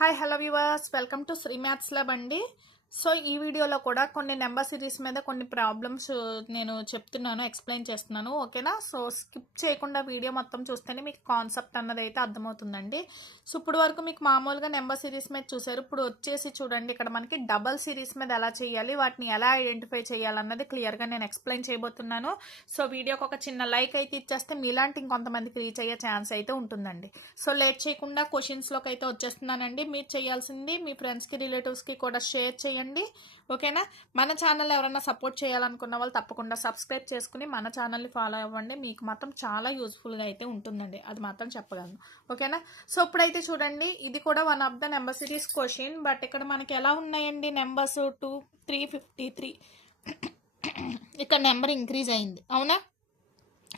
Hi hello viewers, welcome to Shri maths lab అండి. So ఈ వీడియోలో కూడా కొన్ని నెంబర్ సిరీస్ మీద కొన్ని ప్రాబ్లమ్స్ నేను చెప్తున్నాను, ఎక్స్ప్లెయిన్ చేస్తున్నాను. ఓకేనా? సో స్కిప్ చేయకుండా వీడియో మొత్తం చూస్తేనే మీకు కాన్సెప్ట్ అన్నది అయితే అర్థమవుతుందండి. సో ఇప్పుడు వరకు మీకు మామూలుగా నెంబర్ సిరీస్ మీద చూసారు. ఇప్పుడు వచ్చేసి చూడండి, ఇక్కడ మనకి డబల్ సిరీస్ మీద ఎలా చేయాలి, వాటిని ఎలా ఐడెంటిఫై చేయాలన్నది క్లియర్గా నేను ఎక్స్ప్లెయిన్ చేయబోతున్నాను. సో వీడియోకి ఒక చిన్న లైక్ అయితే ఇచ్చేస్తే మీలాంటి ఇంకొంతమందికి రీచ్ అయ్యే ఛాన్స్ అయితే ఉంటుందండి. సో లేట్ చేయకుండా క్వశ్చన్స్లోకి అయితే వచ్చేస్తున్నానండి. మీరు చేయాల్సింది మీ ఫ్రెండ్స్కి, రిలేటివ్స్కి కూడా షేర్ చేయండి. ఓకేనా? మన ఛానల్ ఎవరైనా సపోర్ట్ చేయాలనుకున్న వాళ్ళు తప్పకుండా సబ్స్క్రైబ్ చేసుకుని మన ఛానల్ని ఫాలో అవ్వండి. మీకు మాత్రం చాలా యూజ్ఫుల్గా అయితే ఉంటుందండి, అది మాత్రం చెప్పగలను. ఓకేనా? సో ఇప్పుడైతే చూడండి, ఇది కూడా one of the number series question. But ఇక్కడ మనకి ఎలా ఉన్నాయండి నెంబర్స్ 2, 353. ఇక్కడ నెంబర్ ఇంక్రీజ్ అయింది, అవునా?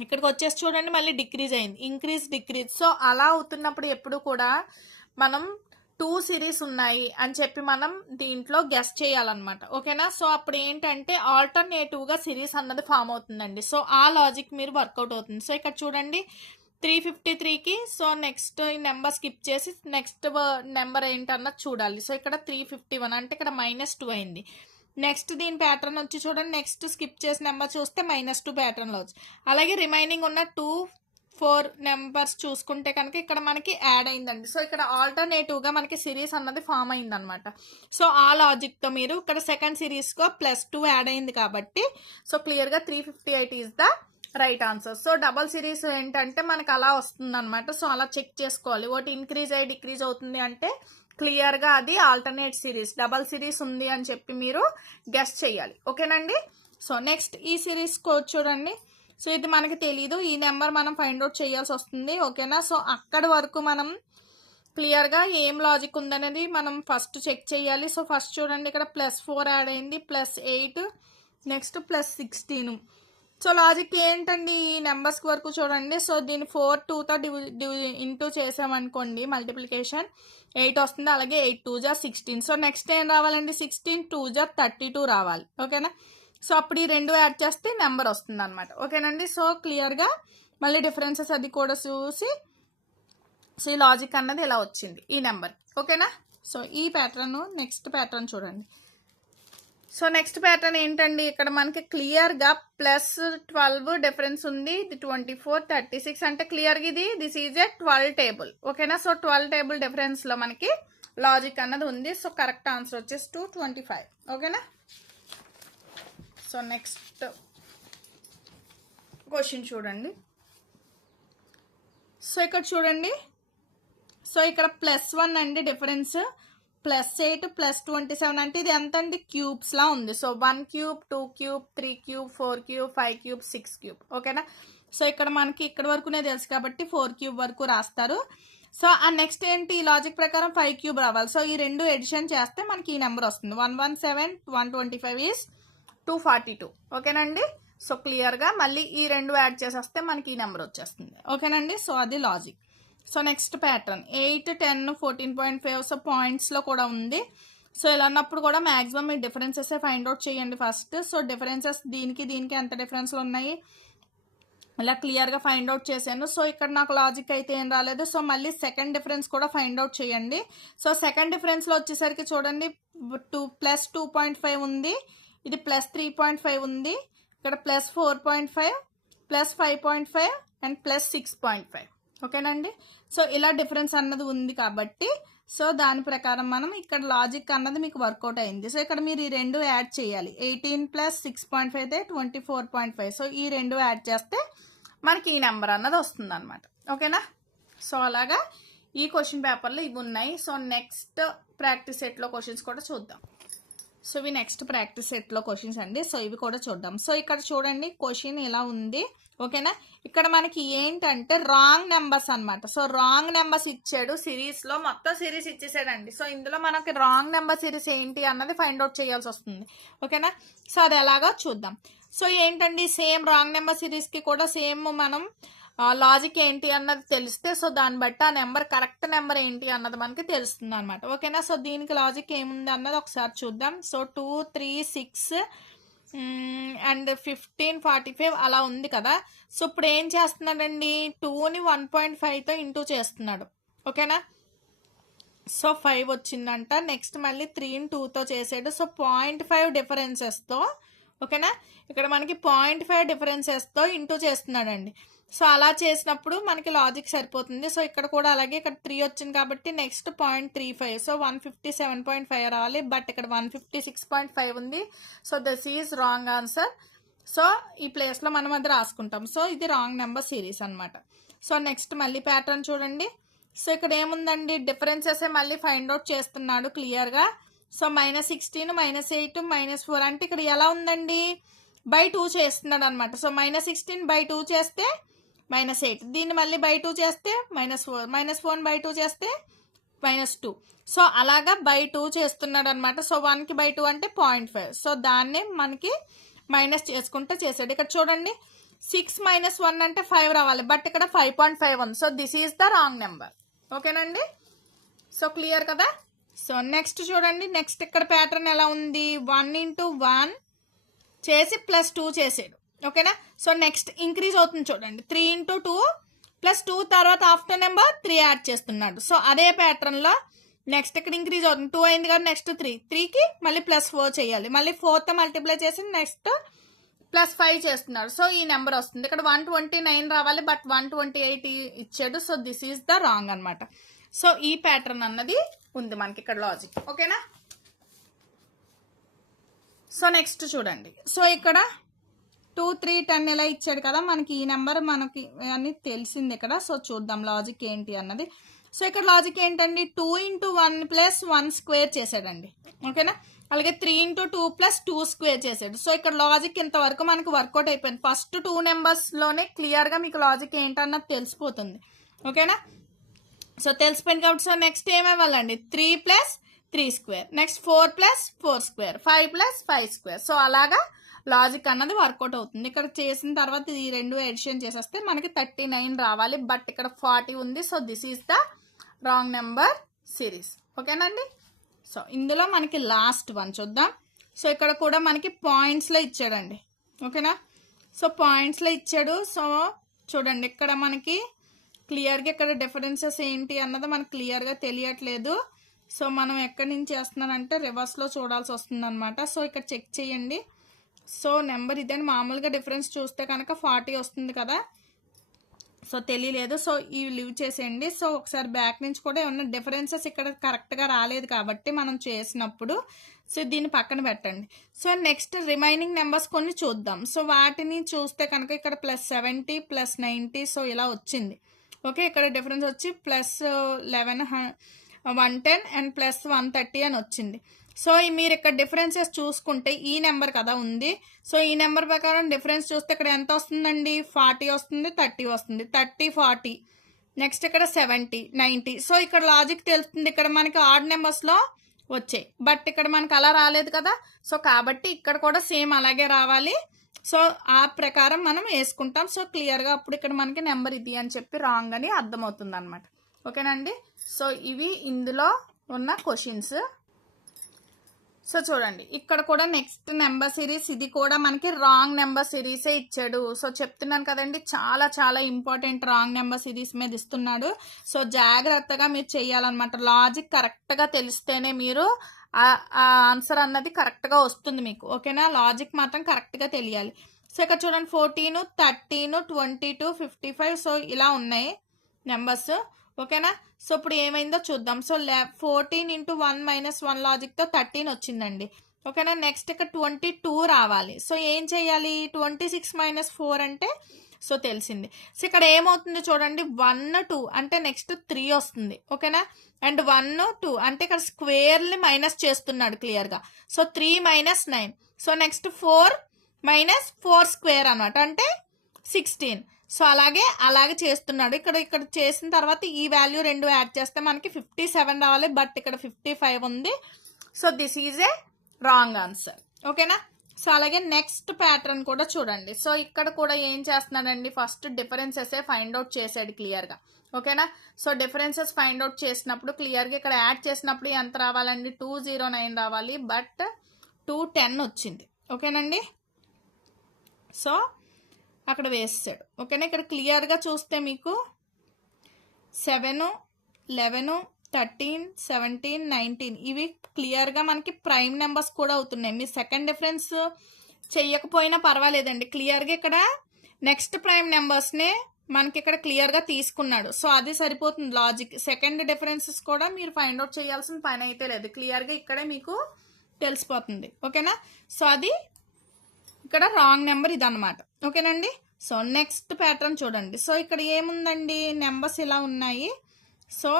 ఇక్కడికి వచ్చేసి చూడండి, మళ్ళీ డిక్రీజ్ అయింది, ఇంక్రీజ్ డిక్రీజ్. సో అలా అవుతున్నప్పుడు ఎప్పుడు కూడా మనం 2 సిరీస్ ఉన్నాయి అని చెప్పి మనం దీంట్లో గెస్ చేయాలన్నమాట. ఓకేనా? సో అప్పుడు ఏంటంటే ఆల్టర్నేటివ్గా సిరీస్ అన్నది ఫామ్ అవుతుందండి. సో ఆ లాజిక్ మీరు వర్కౌట్ అవుతుంది. సో ఇక్కడ చూడండి 353కి సో నెక్స్ట్ ఈ నెంబర్ స్కిప్ చేసి నెక్స్ట్ నెంబర్ ఏంటన్నది చూడాలి. సో ఇక్కడ 351 అంటే ఇక్కడ -2 అయింది. నెక్స్ట్ దీని ప్యాటర్న్ వచ్చి చూడండి, నెక్స్ట్ స్కిప్ చేసిన నెంబర్ చూస్తే -2 ప్యాటర్న్లో వచ్చి, అలాగే రిమైనింగ్ ఉన్న 2, 4 నెంబర్స్ చూసుకుంటే కనుక ఇక్కడ మనకి యాడ్ అయిందండి. సో ఇక్కడ ఆల్టర్నేటివ్గా మనకి సిరీస్ అన్నది ఫామ్ అయిందనమాట. సో ఆ లాజిక్తో మీరు ఇక్కడ సెకండ్ సిరీస్కో +2 యాడ్ అయింది కాబట్టి సో క్లియర్గా 358 is the right answer. So double series ఏంటంటే మనకు అలా వస్తుంది అనమాట. సో అలా చెక్ చేసుకోవాలి. ఒకటి ఇంక్రీజ్ అయ్యి డిక్రీజ్ అవుతుంది అంటే క్లియర్గా అది ఆల్టర్నేట్ సిరీస్, డబల్ సిరీస్ ఉంది అని చెప్పి మీరు గెస్ చేయాలి. ఓకేనండి? సో నెక్స్ట్ ఈ సిరీస్ కోడ్ చూడండి. సో ఇది మనకి తెలీదు, ఈ నెంబర్ మనం ఫైండ్ అవుట్ చేయాల్సి వస్తుంది. ఓకేనా? సో అక్కడి వరకు మనం క్లియర్గా ఏం లాజిక్ ఉందనేది మనం ఫస్ట్ చెక్ చేయాలి. సో ఫస్ట్ చూడండి, ఇక్కడ +4 యాడ్ అయింది, +8, నెక్స్ట్ +16. సో లాజిక్ ఏంటండి ఈ నెంబర్స్ వరకు చూడండి. సో దీన్ని 4 2తో ఇంటూ చేసామనుకోండి, మల్టిప్లికేషన్ 8 వస్తుంది. అలాగే 8 2 జా 16. సో నెక్స్ట్ ఏం రావాలండి, 16 2 జా 32 రావాలి. ఓకేనా? సో అప్పుడు ఈ 2 యాడ్ చేస్తే నెంబర్ వస్తుంది అనమాట. ఓకేనండి? సో క్లియర్గా మళ్ళీ డిఫరెన్సెస్ అది కూడా చూసి సో ఈ లాజిక్ అన్నది ఇలా వచ్చింది ఈ నెంబర్. ఓకేనా? సో ఈ ప్యాటర్న్, నెక్స్ట్ ప్యాటర్న్ చూడండి. సో నెక్స్ట్ ప్యాటర్న్ ఏంటండి, ఇక్కడ మనకి క్లియర్గా +12 డిఫరెన్స్ ఉంది. ఇది 24, 36 అంటే క్లియర్గా ఇది దిస్ ఈజ్ ఏ 12 టేబుల్. ఓకేనా? సో 12 టేబుల్ డిఫరెన్స్లో మనకి లాజిక్ అన్నది ఉంది. సో కరెక్ట్ ఆన్సర్ వచ్చేసి 225. ఓకేనా? సో నెక్స్ట్ క్వశ్చన్ చూడండి. సో ఇక్కడ చూడండి, సో ఇక్కడ +1 అండి డిఫరెన్స్, +8 +27 అంటే ఇది ఎంత అండి, క్యూబ్స్లా ఉంది. So 1 cube, 2 cube, 3 cube, 4 cube, 5 cube, 6 cube. ఓకేనా? సో ఇక్కడ మనకి ఇక్కడ వరకునే తెలుసు కాబట్టి 4 క్యూబ్ వరకు రాస్తారు. సో ఆ నెక్స్ట్ ఏంటి, ఈ లాజిక్ ప్రకారం 5 క్యూబ్ రావాలి. సో ఈ రెండు ఎడిషన్ చేస్తే మనకి ఈ నెంబర్ వస్తుంది. 117 125 ఈజ్ 242. ఓకేనండి? సో క్లియర్గా మళ్ళీ ఈ 2 యాడ్ చేసేస్తే మనకి ఈ నెంబర్ వచ్చేస్తుంది. ఓకేనండి? సో అది logic. So next pattern 8 10 14.5. So పాయింట్స్లో కూడా ఉంది. సో ఇలా అన్నప్పుడు కూడా మ్యాక్సిమం మీ డిఫరెన్సెస్ ఫైండ్ అవుట్ చేయండి ఫస్ట్. సో డిఫరెన్సెస్ దీనికి దీనికి ఎంత డిఫరెన్స్లు ఉన్నాయి ఇలా క్లియర్గా ఫైండ్ అవుట్ చేశాను. సో ఇక్కడ నాకు లాజిక్ అయితే ఏం రాలేదు. సో మళ్ళీ సెకండ్ డిఫరెన్స్ కూడా ఫైండ్ అవుట్ చేయండి. సో సెకండ్ డిఫరెన్స్లో వచ్చేసరికి చూడండి +2.5 ఉంది, ఇది +3.5 ఉంది, ఇక్కడ +4.5, +5.5 అండ్ +6.5. ఓకేనండి? సో ఇలా డిఫరెన్స్ అన్నది ఉంది కాబట్టి సో దాని ప్రకారం మనం ఇక్కడ లాజిక్ అన్నది మీకు వర్కౌట్ అయింది. సో ఇక్కడ మీరు ఈ 2 యాడ్ చేయాలి. 18 + 6.5 అయితే 24.5. సో ఈ 2 యాడ్ చేస్తే మనకి ఈ నెంబర్ అన్నది వస్తుంది అనమాట. ఓకేనా? సో అలాగా ఈ క్వశ్చన్ పేపర్లో ఇవి ఉన్నాయి. సో నెక్స్ట్ ప్రాక్టీస్ సెట్లో క్వశ్చన్స్ కూడా చూద్దాం. సో ఇవి నెక్స్ట్ ప్రాక్టీస్ సెట్లో క్వశ్చన్స్ అండి. సో ఇవి కూడా చూద్దాం. సో ఇక్కడ చూడండి క్వశ్చన్ ఇలా ఉంది. ఓకేనా? ఇక్కడ మనకి ఏంటంటే రాంగ్ నెంబర్స్ అనమాట. సో రాంగ్ నెంబర్స్ ఇచ్చాడు సిరీస్లో, మొత్తం సిరీస్ ఇచ్చేసాడండి. సో ఇందులో మనకి రాంగ్ నెంబర్ సిరీస్ ఏంటి అన్నది ఫైండ్ అవుట్ చేయాల్సి వస్తుంది. ఓకేనా? సో అది ఎలాగో చూద్దాం. సో ఏంటండి, సేమ్ రాంగ్ నెంబర్ సిరీస్కి కూడా సేమ్ మనం లాజిక్ ఏంటి అన్నది తెలిస్తే సో దాన్ని బట్టి ఆ నెంబర్ కరెక్ట్ నెంబర్ ఏంటి అన్నది మనకి తెలుస్తుంది అనమాట. ఓకేనా? సో దీనికి లాజిక్ ఏముంది అన్నది ఒకసారి చూద్దాం. సో 2 3 6 అండ్ 15 45 అలా ఉంది కదా. సో ఇప్పుడు ఏం చేస్తున్నాడండి, 2ని 1.5తో ఇంటూ చేస్తున్నాడు. ఓకేనా? సో 5 వచ్చిందంట. నెక్స్ట్ మళ్ళీ 3ని 2తో చేసాడు. సో 0.5 డిఫరెన్సెస్తో, ఓకేనా, ఇక్కడ మనకి 0.5 డిఫరెన్సెస్తో ఇంటూ చేస్తున్నాడండి. సో అలా చేసినప్పుడు మనకి లాజిక్ సరిపోతుంది. సో ఇక్కడ కూడా అలాగే ఇక్కడ 3 వచ్చింది కాబట్టి నెక్స్ట్ 0.35, సో 157.5 రావాలి. బట్ ఇక్కడ 156.5 ఉంది. So this is wrong answer. So ఈ ప్లేస్లో మనం అది రాసుకుంటాం. సో ఇది రాంగ్ నెంబర్ సిరీస్ అనమాట. సో నెక్స్ట్ మళ్ళీ ప్యాటర్న్ చూడండి. సో ఇక్కడ ఏముందండి, డిఫరెన్సెస్ మళ్ళీ ఫైండ్ అవుట్ చేస్తున్నాడు క్లియర్గా. సో -16, -8, -4 అంటే ఇక్కడ ఎలా ఉందండి, బై 2 చేస్తున్నాడు అనమాట. సో -16 బై 2 చేస్తే -8, దీన్ని మళ్ళీ బై 2 చేస్తే -4, -4 బై 2 చేస్తే -2. సో అలాగా బై 2 చేస్తున్నాడు అనమాట. సో 1కి బై 2 అంటే 0.5. సో దాన్నే మనకి మైనస్ చేసుకుంటూ చేసాడు. ఇక్కడ చూడండి 6 - 1 అంటే 5 రావాలి. బట్ ఇక్కడ 5.5 ఉంది. So this is the wrong number. ఓకేనండి. సో క్లియర్ కదా. సో నెక్స్ట్ చూడండి. నెక్స్ట్ ఇక్కడ ప్యాటర్న్ ఎలా ఉంది, 1 × 1 చేసి +2 చేసాడు. ఓకేనా. సో నెక్స్ట్ ఇంక్రీజ్ అవుతుంది చూడండి, 3 × 2 +2 తర్వాత ఆఫ్టర్ నెంబర్ 3 యాడ్ చేస్తున్నాడు. సో అదే ప్యాటర్న్లో నెక్స్ట్ ఇక్కడ ఇంక్రీజ్ అవుతుంది, 2 అయింది కదా, నెక్స్ట్ 3కి మళ్ళీ +4 చేయాలి. మళ్ళీ 4తో మల్టిప్లై చేసి నెక్స్ట్ +5 చేస్తున్నాడు. సో ఈ నెంబర్ వస్తుంది. ఇక్కడ 129 రావాలి. బట్ 128 ఇచ్చాడు. So this is the wrong అనమాట. సో ఈ ప్యాటర్న్ అన్నది ఉంది మనకి ఇక్కడ లాజిక్. ఓకేనా. సో నెక్స్ట్ చూడండి. సో ఇక్కడ 2, 3, 10 ఇలా ఇచ్చాడు కదా మనకి. ఈ నెంబర్ మనకి అని తెలిసింది ఇక్కడ. సో చూద్దాం లాజిక్ ఏంటి అన్నది. సో ఇక్కడ లాజిక్ ఏంటండి, 2 × 1 + 1 స్క్వేర్ చేశాడండి. ఓకేనా. అలాగే 3 × 2 + 2 స్క్వేర్ చేశాడు. సో ఇక్కడ లాజిక్ ఇంతవరకు మనకు వర్కౌట్ అయిపోయింది. ఫస్ట్ 2 నెంబర్స్లోనే క్లియర్గా మీకు లాజిక్ ఏంటన్నది తెలిసిపోతుంది. ఓకేనా. సో తెలిసిపోయింది కాబట్టి సో నెక్స్ట్ ఏమవ్వాలండి, 3 + 3 square, next 4 + 4 square, 5 + 5 square. So అలాగా లాజిక్ అన్నది వర్కౌట్ అవుతుంది. ఇక్కడ చేసిన తర్వాత ఈ రెండు ఎడిషన్ చేసేస్తే మనకి 39 రావాలి. బట్ ఇక్కడ 40 ఉంది. So this is the wrong number series. ఓకేనండి. సో ఇందులో మనకి లాస్ట్ వన్ చూద్దాం. సో ఇక్కడ కూడా మనకి పాయింట్స్లో ఇచ్చాడండి. ఓకేనా. సో పాయింట్స్లో ఇచ్చాడు. సో చూడండి ఇక్కడ మనకి క్లియర్గా ఇక్కడ డిఫరెన్సెస్ ఏంటి అన్నది మనకు క్లియర్గా తెలియట్లేదు. సో మనం ఎక్కడి నుంచి చేస్తున్నానంటే రివర్స్లో చూడాల్సి వస్తుంది అనమాట. సో ఇక్కడ చెక్ చేయండి. సో నెంబర్ ఇదని మామూలుగా డిఫరెన్స్ చూస్తే కనుక 40 వస్తుంది కదా. సో తెలియలేదు. సో ఇవి లీవ్ చేసేయండి. సో ఒకసారి బ్యాక్ నుంచి కూడా ఏమన్నా డిఫరెన్సెస్ ఇక్కడ కరెక్ట్గా రాలేదు కాబట్టి మనం చేసినప్పుడు సో దీన్ని పక్కన పెట్టండి. సో నెక్స్ట్ రిమైనింగ్ నెంబర్స్ కొన్ని చూద్దాం. సో వాటిని చూస్తే కనుక ఇక్కడ +70 +90 సో ఇలా వచ్చింది. ఓకే. ఇక్కడ డిఫరెన్స్ వచ్చి +11 110 అండ్ +130 అని వచ్చింది. సో మీరు ఇక్కడ డిఫరెన్సెస్ చూసుకుంటే ఈ నెంబర్ కదా ఉంది. సో ఈ నెంబర్ ప్రకారం డిఫరెన్స్ చూస్తే ఇక్కడ ఎంత వస్తుందండి, 40 వస్తుంది, 30 వస్తుంది, 30 40, నెక్స్ట్ ఇక్కడ 70 90. సో ఇక్కడ లాజిక్ తెలుస్తుంది. ఇక్కడ మనకి ఆడ్ నెంబర్స్లో వచ్చాయి. బట్ ఇక్కడ మనకి అలా రాలేదు కదా. సో కాబట్టి ఇక్కడ కూడా సేమ్ అలాగే రావాలి. సో ఆ ప్రకారం మనం వేసుకుంటాం. సో క్లియర్గా అప్పుడు ఇక్కడ మనకి నెంబర్ ఇది అని చెప్పి రాంగ్ అని అర్థమవుతుంది అనమాట. ఓకేనండి. సో ఇవి ఇందులో ఉన్న క్వశ్చన్స్. సో చూడండి ఇక్కడ కూడా నెక్స్ట్ నెంబర్ సిరీస్, ఇది కూడా మనకి రాంగ్ నెంబర్ సిరీసే ఇచ్చాడు. సో చెప్తున్నాను కదండి, చాలా చాలా ఇంపార్టెంట్ రాంగ్ నెంబర్ సిరీస్ మీద ఇస్తున్నాడు. సో జాగ్రత్తగా మీరు చేయాలన్నమాట. లాజిక్ కరెక్ట్గా తెలిస్తేనే మీరు ఆ ఆన్సర్ అన్నది కరెక్ట్గా వస్తుంది మీకు. ఓకేనా. లాజిక్ మాత్రం కరెక్ట్గా తెలియాలి. సో ఇక్కడ చూడండి 14 13 22 55 సో ఇలా ఉన్నాయి నెంబర్స్. ఓకేనా. సో ఇప్పుడు ఏమైందో చూద్దాం. సో 14 × 1 - 1 లాజిక్తో 13 వచ్చిందండి. ఓకేనా. నెక్స్ట్ ఇక్కడ 22 రావాలి. సో ఏం చేయాలి, 26 - 4 అంటే సో తెలిసింది. సో ఇక్కడ ఏమవుతుందో చూడండి, 1 2 అంటే నెక్స్ట్ 3 వస్తుంది. ఓకేనా. అండ్ 1 2 అంటే ఇక్కడ స్క్వేర్ని మైనస్ చేస్తున్నాడు క్లియర్గా. సో 3 - 9. సో నెక్స్ట్ 4 - 4 స్క్వేర్ అనమాట అంటే 16. సో అలాగే చేస్తున్నాడు. ఇక్కడ చేసిన తర్వాత ఈ వాల్యూ 2 యాడ్ చేస్తే మనకి 57 రావాలి. బట్ ఇక్కడ 55 ఉంది. So this is a wrong answer. ఓకేనా. సో అలాగే నెక్స్ట్ ప్యాటర్న్ కూడా చూడండి. సో ఇక్కడ కూడా ఏం చేస్తున్నాడండి, ఫస్ట్ డిఫరెన్సెస్ ఫైండ్ అవుట్ చేసాడు క్లియర్గా. ఓకేనా. సో డిఫరెన్సెస్ ఫైండ్ అవుట్ చేసినప్పుడు క్లియర్గా ఇక్కడ యాడ్ చేసినప్పుడు ఎంత రావాలండి, 209 రావాలి. బట్ 210 వచ్చింది. ఓకేనండి. సో అక్కడ వేసాడు. ఓకేనా. ఇక్కడ క్లియర్గా చూస్తే మీకు 7 11 13, 17, 19 ఇవి క్లియర్గా మనకి ప్రైమ్ నెంబర్స్ కూడా అవుతున్నాయి. మీ సెకండ్ డిఫరెన్స్ చెయ్యకపోయినా పర్వాలేదండి, క్లియర్గా ఇక్కడ నెక్స్ట్ ప్రైమ్ నెంబర్స్నే మనకి ఇక్కడ క్లియర్గా తీసుకున్నాడు. సో అది సరిపోతుంది లాజిక్. సెకండ్ డిఫరెన్సెస్ కూడా మీరు ఫైండ్ అవుట్ చేయాల్సిన పని అయితే లేదు, క్లియర్గా ఇక్కడే మీకు తెలిసిపోతుంది. ఓకేనా? సో అది ఇక్కడ రాంగ్ నెంబర్ ఇదన్నమాట. ఓకేనండి? సో నెక్స్ట్ ప్యాటర్న్ చూడండి. సో ఇక్కడ ఏముందండి, నెంబర్స్ ఇలా ఉన్నాయి. సో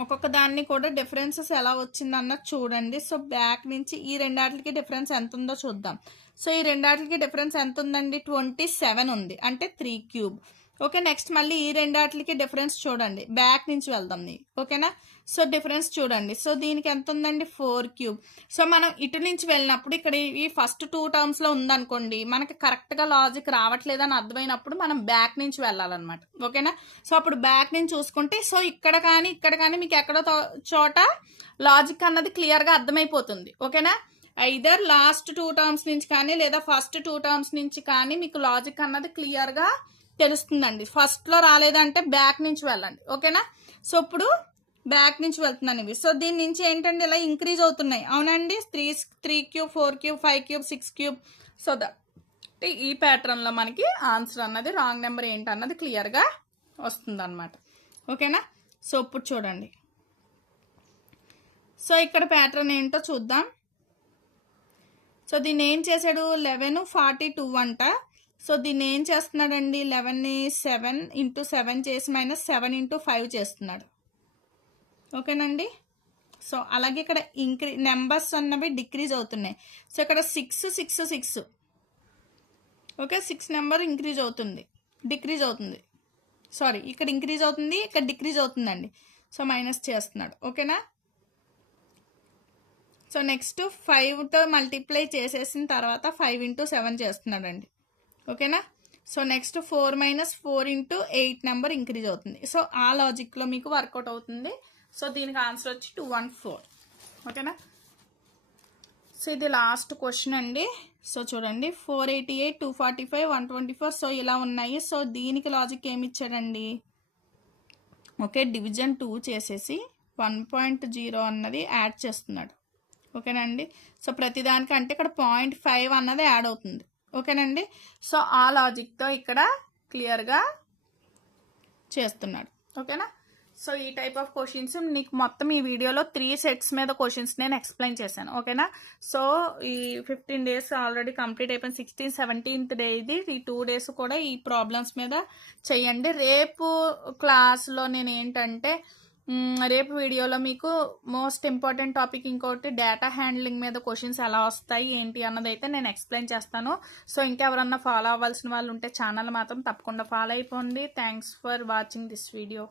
ఒక్కొక్క దాన్ని కూడా డిఫరెన్సెస్ ఎలా వచ్చిందన్నది చూడండి. సో బ్యాక్ నుంచి ఈ రెండాటికి డిఫరెన్స్ ఎంత ఉందో చూద్దాం. సో ఈ రెండాటికి డిఫరెన్స్ ఎంత ఉందండి, 27 ఉంది, అంటే 3 క్యూబ్. ఓకే, నెక్స్ట్ మళ్ళీ ఈ రెండాటికి డిఫరెన్స్ చూడండి, బ్యాక్ నుంచి వెళ్దాం. ఓకేనా? సో డిఫరెన్స్ చూడండి. సో దీనికి ఎంత ఉందండి, 4 క్యూబ్. సో మనం ఇటు నుంచి వెళ్ళినప్పుడు ఇక్కడ ఈ ఫస్ట్ 2 టర్మ్స్లో ఉందనుకోండి, మనకి కరెక్ట్గా లాజిక్ రావట్లేదని అర్థమైనప్పుడు మనం బ్యాక్ నుంచి వెళ్ళాలన్నమాట. ఓకేనా? సో అప్పుడు బ్యాక్ నుంచి చూసుకుంటే సో ఇక్కడ కానీ మీకు ఎక్కడో చోట లాజిక్ అన్నది క్లియర్గా అర్థమైపోతుంది. ఓకేనా? ఐదర్ లాస్ట్ 2 టర్మ్స్ నుంచి కానీ లేదా ఫస్ట్ 2 టర్మ్స్ నుంచి కానీ మీకు లాజిక్ అన్నది క్లియర్గా తెలుస్తుందండి. ఫస్ట్లో రాలేదంటే బ్యాక్ నుంచి వెళ్ళండి. ఓకేనా? సో ఇప్పుడు బ్యాక్ నుంచి వెళ్తున్నాను ఇవి. సో దీని నుంచి ఏంటంటే ఇలా ఇంక్రీజ్ అవుతున్నాయి, అవునండి. 3 cube, 4 cube, 5 cube, 6 cube. So ఈ ప్యాటర్న్లో మనకి ఆన్సర్ అన్నది రాంగ్ నెంబర్ ఏంటన్నది క్లియర్గా వస్తుంది అన్నమాట. ఓకేనా? సో ఇప్పుడు చూడండి. సో ఇక్కడ ప్యాటర్న్ ఏంటో చూద్దాం. సో దీన్ని ఏం చేశాడు, 11, 42 అంట. సో దీన్ని ఏం చేస్తున్నాడండి, 11ని 7 × 7 చేసి -7 × 5 చేస్తున్నాడు. ఓకేనండి? సో అలాగే ఇక్కడ నెంబర్స్ అన్నవి డిక్రీజ్ అవుతున్నాయి. సో ఇక్కడ 6, 6, 6. ఓకే, 6 నెంబర్ ఇంక్రీజ్ అవుతుంది, డిక్రీజ్ అవుతుంది. సారీ, ఇక్కడ ఇంక్రీజ్ అవుతుంది, ఇక్కడ డిక్రీజ్ అవుతుందండి. సో మైనస్ చేస్తున్నాడు. ఓకేనా? సో నెక్స్ట్ 5తో మల్టిప్లై చేసేసిన తర్వాత 5 × 7 చేస్తున్నాడండి. ఓకేనా? సో నెక్స్ట్ 4 - 4 × 8 నెంబర్ ఇంక్రీజ్ అవుతుంది. సో ఆ లాజిక్లో మీకు వర్కౌట్ అవుతుంది. సో దీనికి ఆన్సర్ వచ్చి 214. ఓకేనా? సో ఇది లాస్ట్ క్వశ్చన్ అండి. సో చూడండి, 488, 245, 124. సో ఇలా ఉన్నాయి. సో దీనికి లాజిక్ ఏమి ఇచ్చాడండి, ఓకే, డివిజన్ 2 చేసేసి 1.0 అన్నది యాడ్ చేస్తున్నాడు. ఓకేనండి? సో ప్రతిదానికి అంటే ఇక్కడ 0.5 అన్నది యాడ్ అవుతుంది. ఓకేనండి? సో ఆ లాజిక్తో ఇక్కడ క్లియర్గా చేస్తున్నాడు. ఓకేనా? సో ఈ టైప్ ఆఫ్ క్వశ్చన్స్ నీకు మొత్తం ఈ వీడియోలో 3 సెట్స్ మీద క్వశ్చన్స్ నేను ఎక్స్ప్లెయిన్ చేశాను. ఓకేనా? సో ఈ 15 డేస్ ఆల్రెడీ కంప్లీట్ అయిపోయింది. 16th, 17th డే ఇది. ఈ 2 డేస్ కూడా ఈ ప్రాబ్లమ్స్ మీద చెయ్యండి. రేపు క్లాస్లో నేను ఏంటంటే రేపు వీడియోలో మీకు మోస్ట్ ఇంపార్టెంట్ టాపిక్ ఇంకోటి డేటా హ్యాండ్లింగ్ మీద క్వశ్చన్స్ ఎలా వస్తాయి ఏంటి అన్నది అయితే నేను ఎక్స్ప్లెయిన్ చేస్తాను. సో ఇంకెవరన్నా ఫాలో అవ్వాల్సిన వాళ్ళు ఉంటే ఛానల్ మాత్రం తప్పకుండా ఫాలో అయిపోండి. Thanks for watching this video.